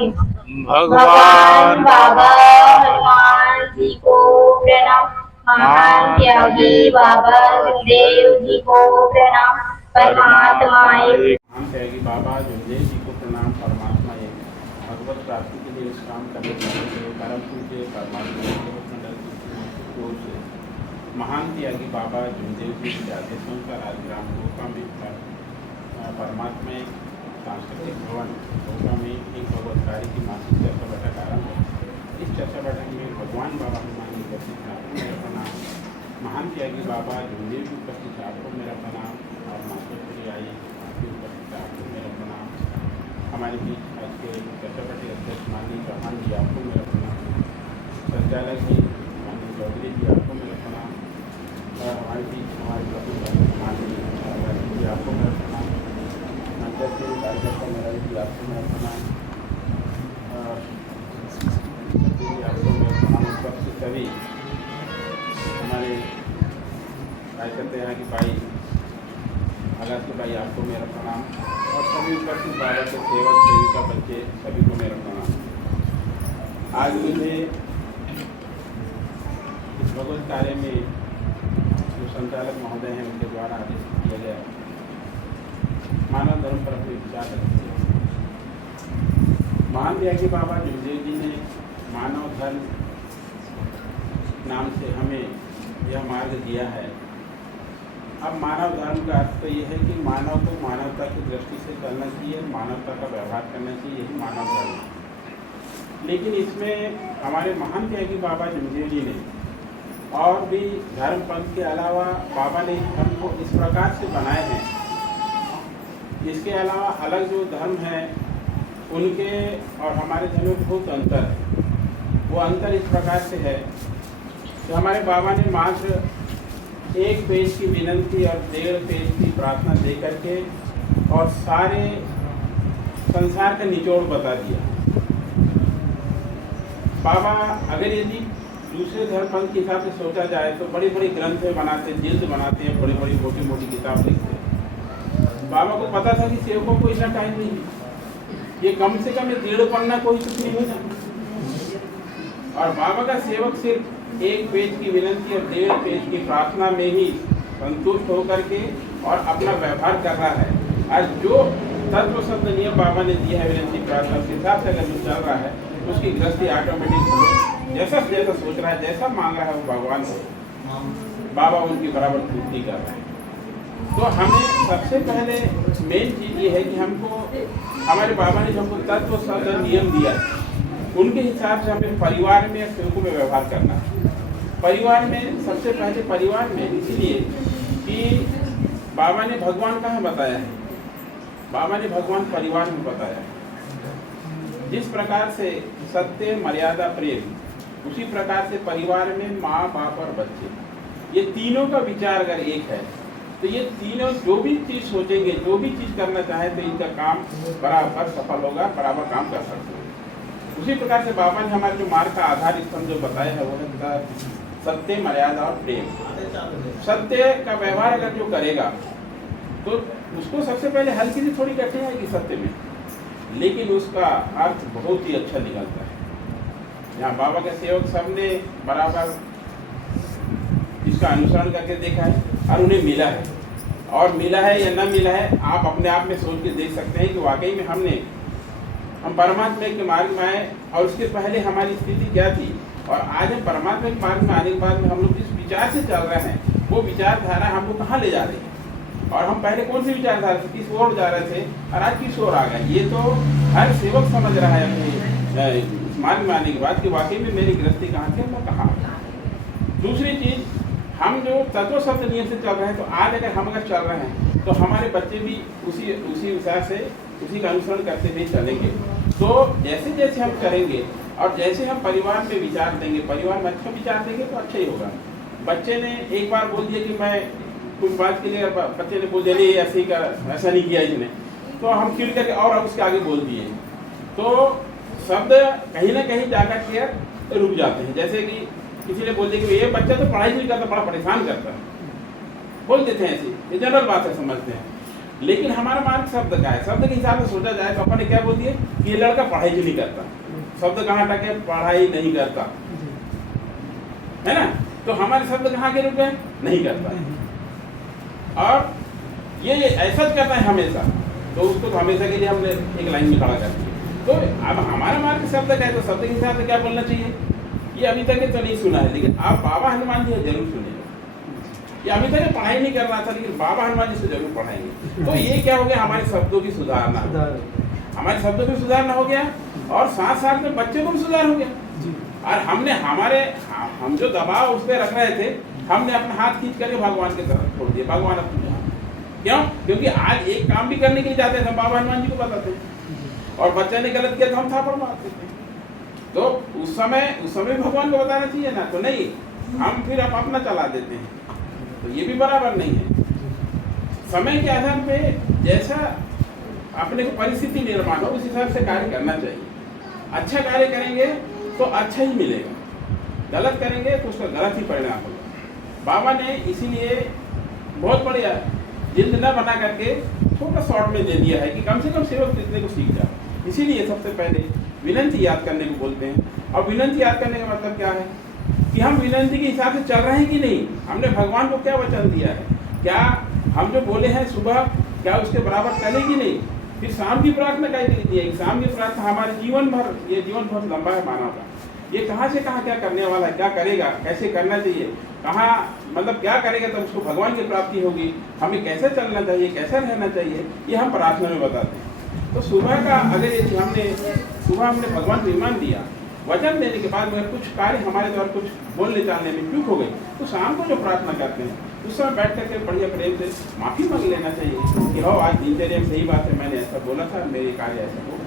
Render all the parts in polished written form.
भगवान बाबा हनुमान जी को प्रणाम। महान त्यागी बाबा गुरुदेव जी को प्रणाम। परमात्मा एक। महान त्यागी बाबा गुरुदेव जी को प्रणाम। परमात्मा एक। भगवत प्राप्ति के लिए इस काम करने वाले परम पूज्य परमात्मा की ओर से महान त्यागी बाबा गुरुदेव जी के आदेशों का राजग्राम गोका में परमात्मा एक सांस्कृतिक भवन गोका में एक भगवतकारी की मासिक चर्चा बैठक आरंभ है। इस चर्चा बैठक में भगवान बाबा हनुमान जी उपस्थित हैं, आपको मेरा प्रणाम। महान त्यागी बाबा गुरुदेव जी उपस्थित है, आपको मेरा प्रणाम। और मास्टर आई आपकी उपस्थित है, आपको मेरा प्रणाम। हमारे बीच आज के चर्चा बैठक अध्यक्ष माननीय चौहान जी, आपको मेरा प्रणाम। संचालक जी माननीय चौधरी जी, आपको मेरा प्रणाम। और हमारे बीच हमारे माननीय जी, आपको मेरा प्रणाम। मंचर के कार्यकर्ता मेरा जी, आपको मेरा प्रणाम। आपको मेरा प्रणाम। उपस्थित सभी हमारे कार्यकर्ता यहाँ की भाई आगाज के भाई, आपको मेरा प्रणाम। और सभी उपस्थित बाबा के सेवक सेविका बच्चे सभी को मेरा प्रणाम। आज मुझे इस भगवत कार्य में जो संचालक महोदय हैं उनके द्वारा आदेश किया गया मानव धर्म पर अपने विचार रखते हैं। महान त्यागी बाबा गुरुदेव जी ने मानव धर्म नाम से हमें यह मार्ग दिया है। अब मानव धर्म का अर्थ तो यह है कि मानव को मानवता की दृष्टि से चलना चाहिए, मानवता का व्यवहार करना चाहिए, यही मानव धर्म है। लेकिन इसमें हमारे महान त्यागी बाबा गुरुदेव जी ने और भी धर्म पंथ के अलावा बाबा ने धर्म को इस प्रकार से बनाए हैं, इसके अलावा अलग जो धर्म है उनके और हमारे धर्म में बहुत अंतर है। वो अंतर इस प्रकार से है कि हमारे बाबा ने मात्र 1 पेज की विनंती और 1.5 पेज की प्रार्थना दे करके और सारे संसार का निचोड़ बता दिया। बाबा अगर यदि दूसरे धर्म पंथ के हिसाब से सोचा जाए तो बड़ी बड़ी ग्रंथें बनाते, जिल्द बनाते हैं, बड़ी बड़ी मोटी मोटी किताब लिखते हैं। बाबा को पता था कि सेवकों को इतना टाइम नहीं है, ये कम से कम 1.5 पन्ना कोई कुछ नहीं होना। और बाबा का सेवक सिर्फ 1 पेज की विनंती और 1.5 पेज की प्रार्थना में ही संतुष्ट होकर के और अपना व्यवहार कर रहा है। आज जो तत्व शब्द नियम बाबा ने दिया है विनंती प्रार्थना के हिसाब से अगर जो चल रहा है उसकी गृहस्थी ऑटोमेटिक जैसा जैसा सोच रहा है, जैसा मांग रहा है वो भगवान से बाबा उनकी बराबर पूर्ति कर रहे हैं। तो हमें सबसे पहले मेन चीज़ ये है कि हमको हमारे बाबा ने जो हमको तत्व शब्द नियम दिया उनके हिसाब से हमें परिवार में या सेवकों में व्यवहार करना है। परिवार में सबसे पहले परिवार में इसलिए कि बाबा ने भगवान कहाँ बताया है, बाबा ने भगवान परिवार में बताया है। जिस प्रकार से सत्य मर्यादा प्रेम, उसी प्रकार से परिवार में माँ बाप और बच्चे, ये तीनों का विचार अगर एक है तो ये तीनों जो भी चीज़ सोचेंगे, जो भी चीज़ करना चाहे तो इनका काम बराबर सफल होगा, बराबर काम कर सकते हैं। उसी प्रकार से बाबा ने हमारे जो मार्ग का आधार स्तंभ जो बताया है वो है सत्य मर्यादा और प्रेम। सत्य का व्यवहार अगर जो करेगा तो उसको सबसे पहले हल्की सी थोड़ी कठिनाई आएगी सत्य में, लेकिन उसका अर्थ बहुत ही अच्छा निकलता है। यहाँ बाबा के सेवक सबने बराबर इसका अनुसरण करके देखा है और उन्हें मिला है, और मिला है या न मिला है आप अपने आप में सोच के देख सकते हैं कि वाकई में हम परमात्मा के मार्ग में आए और उसके पहले हमारी स्थिति क्या थी, और आज हम परमात्मा के मार्ग में आने के बाद में हम लोग जिस विचार से चल रहे हैं वो विचारधारा हमको कहाँ ले जा रही है, और हम पहले कौन सी विचारधारा से किस ओर जा रहे थे और आज किस ओर आ गए। ये तो हर सेवक समझ रहा है अपने मार्ग में आने के बाद कि वाकई में मेरी गृहस्थी कहाँ थी, मैं कहाँ। दूसरी चीज़, हम जो तत्व शब्द नियम से चल रहे हैं तो आज अगर चल रहे हैं तो हमारे बच्चे भी उसी हिसाब से उसी का अनुसरण करते हुए चलेंगे। तो जैसे जैसे हम करेंगे और जैसे हम परिवार में विचार देंगे, परिवार में अच्छा विचार देंगे तो अच्छा ही होगा। बच्चे ने एक बार बोल दिया कि मैं कुछ बात के लिए, बच्चे ने बोल दिया नहीं ऐसा नहीं किया इसने, तो हम चिड़ करके और उसके आगे बोल दिए तो शब्द कहीं ना कहीं जाकर के रुक जाते हैं। जैसे कि किसी ने बोल दिया कि ये बच्चा तो पढ़ाई नहीं करता, बड़ा परेशान करता है, बोल देते हैं ऐसी, ये जनरल बात है, समझते हैं। लेकिन हमारा मार्ग शब्द का है। शब्द के हिसाब से सोचा जाए तो अपन ने क्या बोल दिए कि ये लड़का पढ़ाई नहीं करता। शब्द कहाँ तक है? पढ़ाई नहीं करता, है ना। तो हमारे शब्द कहाँ के रुक गए? नहीं करता। और ये ऐसा करता है हमेशा, तो उसको तो हमेशा के लिए हमने एक लाइन में खड़ा कर दिया। तो अब हमारा मार्ग शब्द का है, तो शब्द के हिसाब से क्या बोलना चाहिए? ये अभी तक तो नहीं सुना है, लेकिन आप बाबा हनुमान जी जरूर सुनेगा। ये अभी तक पढ़ाई नहीं कर रहा था, लेकिन बाबा हनुमान जी से जरूर पढ़ाएंगे। तो ये क्या हो गया? हमारे शब्दों की सुधारना, हमारे शब्दों की सुधारना हो गया, और साथ साथ में बच्चे को भी सुधार हो गया। और हमने हम जो दबाव उस पर रख रहे थे, हमने अपना हाथ खींच करके भगवान की तरफ छोड़ दिया। भगवान अपने क्यों? क्योंकि आज एक काम भी करने के लिए जाते थे, हम बाबा हनुमान जी को बताते, और बच्चे ने गलत किया तो हम थापड़ मारते थे। तो उस समय भगवान को बताना चाहिए ना, तो नहीं, हम फिर अपना चला देते हैं। तो ये भी बराबर नहीं है। समय के आधार पे जैसा अपने को परिस्थिति निर्माण हो, उस हिसाब से कार्य करना चाहिए। अच्छा कार्य करेंगे तो अच्छा ही मिलेगा, गलत करेंगे तो उसका गलत ही परिणाम होगा। बाबा ने इसीलिए बहुत बढ़िया जिंद न बना करके छोटा शॉर्ट में दे दिया है कि कम से कम सेवक कितने को सीख जाए। इसीलिए सबसे पहले विनंती याद करने को बोलते हैं। और विनंती याद करने का मतलब क्या है कि हम विनंती के हिसाब से चल रहे हैं कि नहीं, हमने भगवान को क्या वचन दिया है, क्या हम जो बोले हैं सुबह क्या उसके बराबर चले कि नहीं। फिर शाम की प्रार्थना क्या दी है? शाम की प्रार्थना हमारे जीवन भर, ये जीवन बहुत लंबा है मानव का, ये कहाँ से कहाँ क्या करने वाला है, क्या करेगा, कैसे करना चाहिए, कहाँ मतलब क्या करेगा तब उसको भगवान की प्राप्ति होगी, हमें कैसे चलना चाहिए, कैसे रहना चाहिए, ये हम प्रार्थना में बताते हैं। तो सुबह का अगर ये हमने भगवान को ईमान दिया, वचन देने के बाद में कुछ कार्य हमारे द्वारा कुछ बोलने चालने में चूक हो गई, तो शाम को जो प्रार्थना करते हैं उस समय बैठ करके बढ़िया प्रेम से माफ़ी मांग लेना चाहिए कि हो आज दिनचर्या में सही बात है, मैंने ऐसा बोला था, मेरे कार्य ऐसा होगा,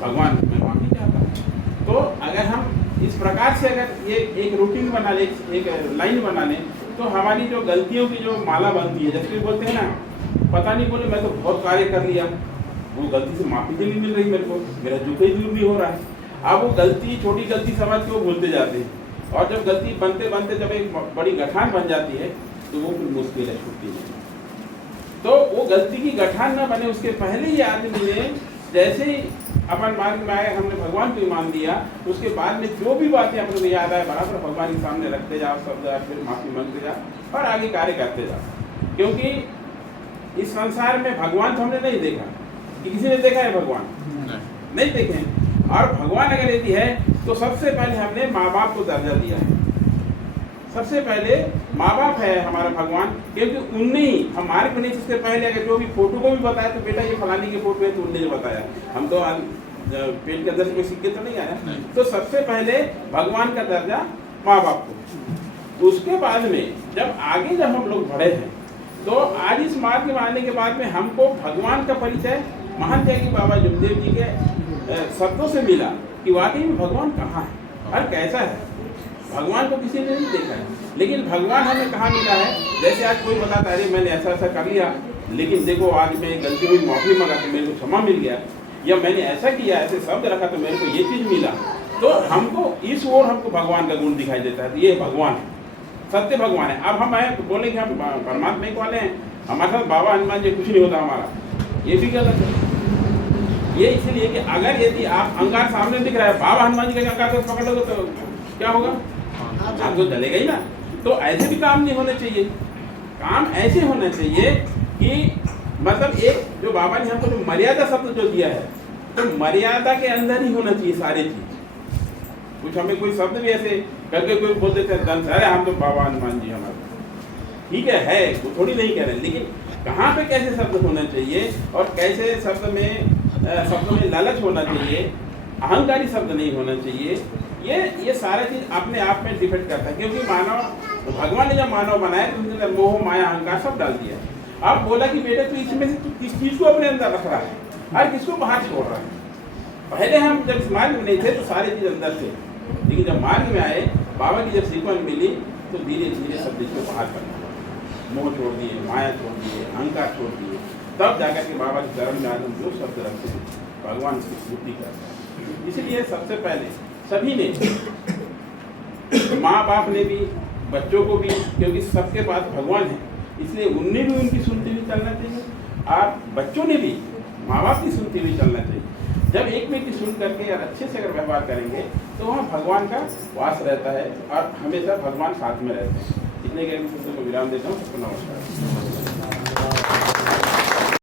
भगवान मैं माफ़ी चाहता हूँ। तो अगर हम इस प्रकार से अगर ये एक रूटीन बना ले, एक लाइन बना लें, तो हमारी जो गलतियों की जो माला बनती है, जैसे बोलते हैं ना, पता नहीं बोले मैं तो बहुत कार्य कर लिया, वो गलती से माफ़ी भी नहीं मिल रही मेरे को, मेरा जुके दूर भी हो रहा है। अब वो गलती, छोटी गलती समझ के वो भूलते जाते हैं, और जब गलती बनते बनते जब एक बड़ी गठान बन जाती है तो वो फिर मुश्किल है छुट्टी में। तो वो गलती की गठान न बने उसके पहले ही आदमी ने जैसे ही अपन मार्ग में आए, हमने भगवान को ईमान दिया, उसके बाद में जो भी बातें अपने को याद आए बराबर भगवान के सामने रखते जाओ, शब्द फिर माफ़ी मांगते जाओ और आगे कार्य करते जाओ। क्योंकि इस संसार में भगवान तो हमने नहीं देखा, कि किसी ने देखा है भगवान? नहीं देखे हैं। और भगवान अगर यदि है तो सबसे पहले हमने माँ बाप को दर्जा दिया है। सबसे पहले माँ बाप है हमारा भगवान, क्योंकि उनने ही हमारे को नहीं, इससे पहले अगर जो भी फोटो को भी बताया तो बेटा ये फलानी की फोटो है तो उनने जो बताया, हम तो पेट के अंदर से कोई सिक्के तो नहीं आया। तो सबसे पहले भगवान का दर्जा माँ बाप को। उसके बाद में जब आगे जब हम लोग बढ़े हैं, तो आज इस मार्ग में आने के बाद में हमको भगवान का परिचय महान त्यागी बाबा जमदेव जी के शब्दों से मिला कि वाकई में भगवान कहाँ है और कैसा है। भगवान को किसी ने नहीं देखा है, लेकिन भगवान हमें कहाँ मिला है। जैसे आज कोई बताता है अरे मैंने ऐसा ऐसा कर लिया, लेकिन देखो आज मैं गलती हुई माफ़ी मांगा तो मेरे को क्षमा मिल गया, या मैंने ऐसा किया, ऐसे शब्द रखा तो मेरे को ये चीज़ मिला। तो हमको इस ओर हमको भगवान का गुण दिखाई देता है, ये भगवान है, सत्य भगवान है। अब हम आए तो बोले कि हम परमात्मा के वाले हैं, हमारे साथ बाबा हनुमान जी कुछ नहीं होता हमारा, ये भी गलत है। ये इसलिए कि अगर यदि आप अंगार सामने दिख रहा है, बाबा हनुमान जी का अंगार को पकड़ लोगे तो क्या होगा? आपको चलेगा ही ना। तो ऐसे भी काम नहीं होने चाहिए। काम ऐसे होना चाहिए कि मतलब एक जो बाबा ने हमको जो मर्यादा शब्द जो दिया है, तो मर्यादा के अंदर ही होना चाहिए सारी चीज। कुछ हमें कोई शब्द भी ऐसे करके कोई बोल देते हैं, अरे हम तो बाबा हनुमान जी हमारे, ठीक है वो थोड़ी नहीं कह रहे, लेकिन कहाँ पे कैसे शब्द होना चाहिए और कैसे शब्द में लालच होना चाहिए, अहंकारी शब्द नहीं होना चाहिए, ये सारा चीज अपने आप में डिपेंड करता है। क्योंकि मानव, भगवान ने जब मानव बनाया तो उनके अंदर मोह माया अहंकार सब डाल दिया। अब बोला कि बेटे तू इसमें से तू किस चीज को अपने अंदर रख रहा है और किसको बाहर छोड़ रहा है। पहले हम जब इस मार्ग में नहीं थे तो सारी चीज अंदर थे, लेकिन जब मार्ग में आए, बाबा की जब सीखवन मिली, तो धीरे धीरे सब चीज को बाहर करना, मोह छोड़ दिए, माया छोड़ दिए, अहंकार छोड़ दिए, तब जाकर के बाबा के चरण में आज हम जो शब्द रखते हैं भगवान की स्मृति करता है। इसलिए सबसे पहले सभी ने, माँ बाप ने भी, बच्चों को भी, क्योंकि सबके पास भगवान है, इसलिए उनने भी उनकी सुनते हुए चलना चाहिए आप बच्चों ने भी माँ बाप की सुनते हुए चलना चाहिए। जब एक व्यक्ति सुन करके और अच्छे से अगर व्यवहार करेंगे तो वहाँ भगवान का वास रहता है और हमेशा भगवान साथ में रहते हैं। इतने के शब्दों को विराम देता हूँ। सबको नमस्कार।